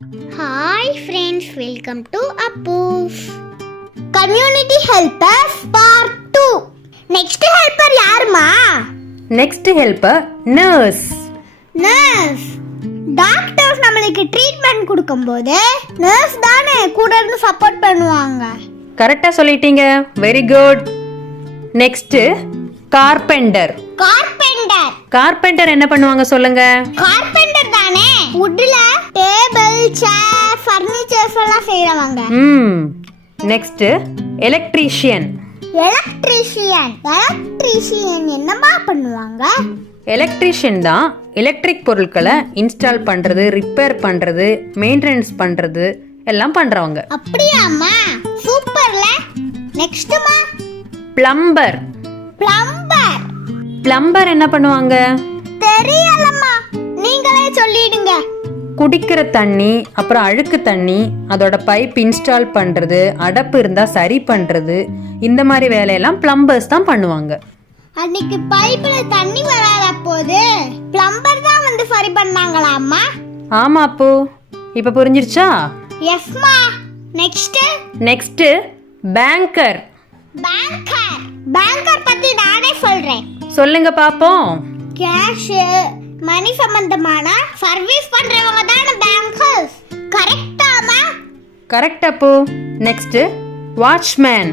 Hi friends, welcome to Appu's community helpers part 2. Next helper யாருமா? Next helper nurse. Doctors நம்மளுக்கு treatment கொடுக்கும்போது nurse தானே கூட இருந்து சப்போர்ட் பண்ணுவாங்க. கரெக்டா சொல்லிட்டீங்க, very good. Next carpenter. Carpenter என்ன பண்ணுவாங்க சொல்லுங்க? கார்பெண்டர் தானே வுட்ல டேபிள், சேர், ஃபர்னிச்சர்ஸ் எல்லாம் செய்றவங்க. Next electrician. எலக்ட்ரீஷியன் என்னமா பண்ணுவாங்க? எலக்ட்ரீஷியன் தான் எலக்ட்ரிக் பொருட்களை இன்ஸ்டால் பண்றது, ரிப்பேர் பண்றது, மெயின்டெனன்ஸ் பண்றது எல்லாம் பண்றவங்க. அப்படியாம்மா, சூப்பர்ல. நெக்ஸ்ட்மா பிளம்பர். பிளம்பர் என்ன பண்ணுவாங்க? தெரியலம்மா, நீங்களே சொல்லிடுங்க. குடிக்கிற தண்ணி, அப்புறம் அழுக்கு தண்ணி, அதோட பைப் இன்ஸ்டால் பண்றது, அடப்பு இருந்தா சரி பண்றது, இந்த மாதிரி வேலையெல்லாம் பிளம்பர்ஸ் தான் பண்ணுவாங்க. அன்னைக்கு பைப்ல தண்ணி வராத போது பிளம்பர் தான் வந்து சரி பண்ணாங்களாம்மா? ஆமா அப்போ, இப்ப புரிஞ்சிருச்சா? எஸ்மா. Next banker. பேங்கர் பத்தி நானே சொல்றேன். சொல்லுங்க பாப்போம். கேஷ், மணி சம்பந்தமான சர்வீஸ் பண்றவங்க தான பேங்கர்ஸ். கரெக்ட்டாமா? கரெக்ட் அப்போ. Next watchman.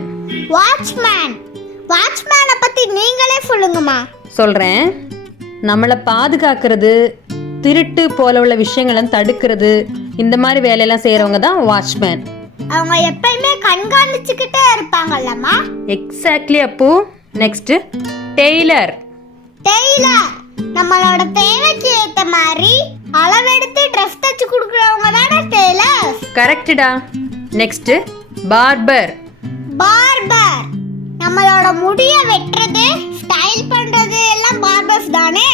வாட்ச்மேனை பத்தி நீங்களே சொல்லுங்கம்மா. சொல்றேன். நம்மளை பாதுகாக்கிறது, திருட்டு போல உள்ள விஷயங்களை தடுக்கிறது, இந்த மாதிரி வேலையெல்லாம் செய்யறவங்க தான் வாட்ச்மேன். அவங்க எப்பயுமே கண்காணிச்சுக்கிட்டே இருப்பாங்கல்லம்மா? எக்ஸாக்ட்லி அப்போ. Next tailor. நம்மளோட தேவைக்கு ஏத்த மாதிரி அளவெடுத்து ட்ரெஸ் தச்சு கொடுக்கறவங்க தான டெய்லர்ஸ். கரெக்ட்டா. Next barber. நம்மளோட முடிய வெட்டுறது, ஸ்டைல் பண்றது எல்லாம் பார்பர்ஸ் தானே?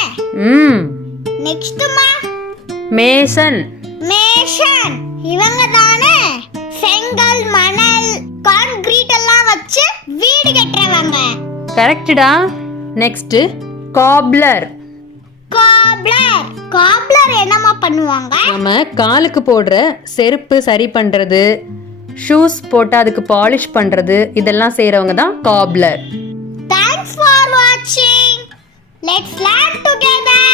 நெக்ஸ்ட்மா மேசன். இவங்க தானே செங்கல், மணல், கான்கிரீட் எல்லாம் வச்சு வீடு கட்டுறவங்க. கரெக்ட்டா. Next cobbler. என்னமா பண்ணுவாங்க? நம்ம காலுக்கு போடுற செருப்பு சரி பண்றது, ஷூஸ் போட்டு அதுக்கு பாலிஷ் பண்றது, இதெல்லாம் செய்றவங்க தான் cobbler. Thanks for watching. Let's learn together.